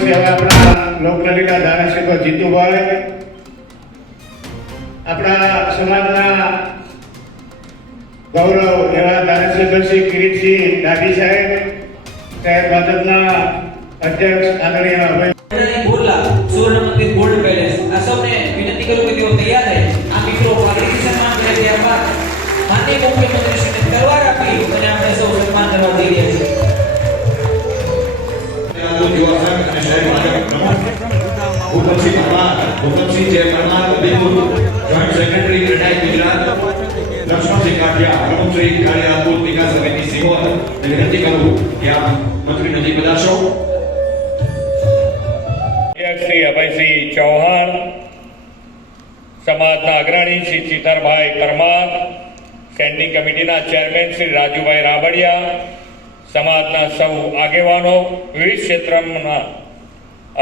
છે હવે આપણા લોકલાડીના ધારાસભ્ય જીતુભાઈ, આપણા સમાજના ગૌરવ એવા ધારાસભ્ય શ્રી કિરીટસિંહ ડાભી સાહેબ, ભાજપના અધ્યક્ષ આદરણીય અભય બોલા સુવર્ણ મંદિર ગોલ્ડ પેલેસ આ સૌને વિનંતી કરું કે તેઓ તૈયાર રહે। આ મિત્રો પાર્ટી સન્માન કરે ત્યારબાદ માનનીય મુખ્યમંત્રીશ્રીને તલવાર આપી અને આપણે સૌ સન્માન કરવા જઈ રહ્યા છીએ। ભૂપતસિંહ જય પરમાર, જોઈન્ટ સેક્રેટરી કડાઈ ગુજરાત, લક્ષ્મણસિંહ કાઠિયા, પ્રમુખ શ્રી કાર્યાલય વિકાસ સમિતિ સિહોર, વિનંતી કરું કે આપ મંત્રી નજીક પધારશો। શ્રી અભયસિંહ ચૌહાણ, સમાજના અગ્રણી શ્રી ચિતરભાઈ પરમાર, સ્ટેન્ડિંગ કમિટીના ચેરમેન શ્રી રાજુભાઈ રાબડિયા, સમાજના સૌ આગેવાનો, વિવિધ ક્ષેત્રના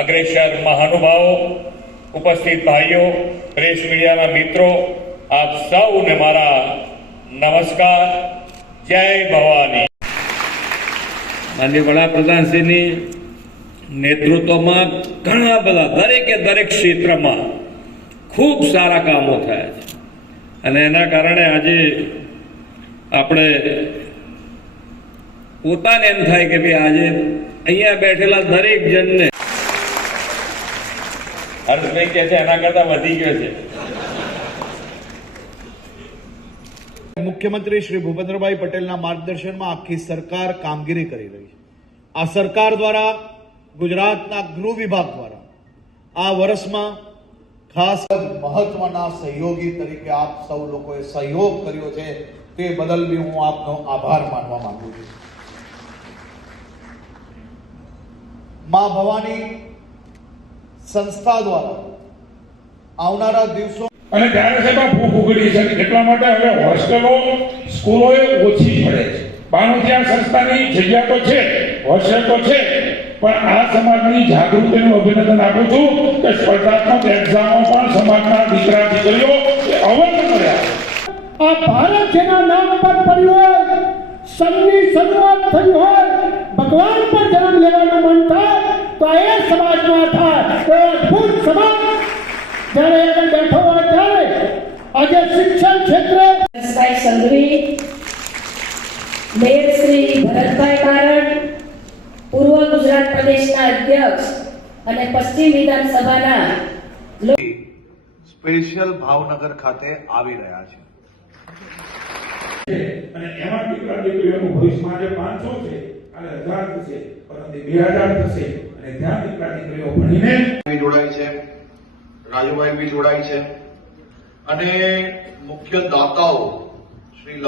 અગ્રેસર મહાનુભાવો, ઉપસ્થિત ભાઈઓ, પ્રેસ મીડિયાના મિત્રો, આપ સૌને મારા નમસ્કાર। જય ભવાની। માનનીય વડાપ્રધાનશ્રીની નેતૃત્વમાં ઘણા બધા દરેક ક્ષેત્રમાં ખૂબ સારા કામો થયા છે અને એના કારણે આજે આપણે પોતાને એમ થાય કે ભાઈ આજે અહીંયા બેઠેલા દરેક જણને હર્ષભાઈ કહે છે એના કરતા વધી ગયો છે। મુખ્યમંત્રી શ્રી ભૂપેન્દ્રભાઈ પટેલના માર્ગદર્શનમાં આખી સરકાર કામગીરી કરી રહી છે। આ સરકાર દ્વારા ગુજરાતના ગૃહ વિભાગ દ્વારા આ વર્ષમાં ખાસ મહત્વના સહયોગી તરીકે આપ સૌ લોકોએ સહયોગ કર્યો છે તે બદલ બી હું આપનો આભાર માનવા માંગુ છું। માં ભવાની સંસ્થા દ્વારા આવનારા દિવસો અને ધારાસભ્ય ભૂખ ઉગડી છે એટલા માટે હવે હોસ્ટેલો સ્કૂલોએ ઓછી પડે છે। 92 ત્યાં સંસ્થાની જગ્યા તો છે, હોસ્ટેલ તો છે, પણ આ સમાજની જાગૃતિનું અભિનંદન આપું છું કે સ્પર્ધાત્મક એક્ઝામો પણ સમાજના દીકરા દીકરીઓ અવશ્ય કર્યા। આ ભારત જેના નામ પર પડ્યું હોય, સંઘની શરૂઆત થઈ હોય, ભગવાન પર જન્મ લેવાનું મન થાય તો એ સમાજમાં થાય તો અદભુત સમાજ જ્યારે આગળ બેઠો હોય ત્યારે આજે શિક્ષણ ક્ષેત્રે સંઘવી, મેયર શ્રી ભરતભાઈ બારડ, પૂર્વ ગુજરાત પ્રદેશના અધ્યક્ષ અને પશ્ચિમ વિધાનસભાના સ્પેશિયલ ભાવનગર ખાતે આવી રહ્યા છે અને એમાં દીકરા દીકરીઓનું ભવિષ્ય આજે 500 છે અને 1000 થશે, પરંતુ 2000 થશે અને ત્યાં દીકરા દીકરીઓ ભણીને જોડાય છે, રાજુભાઈ બી જોડાય છે અને મુખ્ય દાતાઓ શ્રી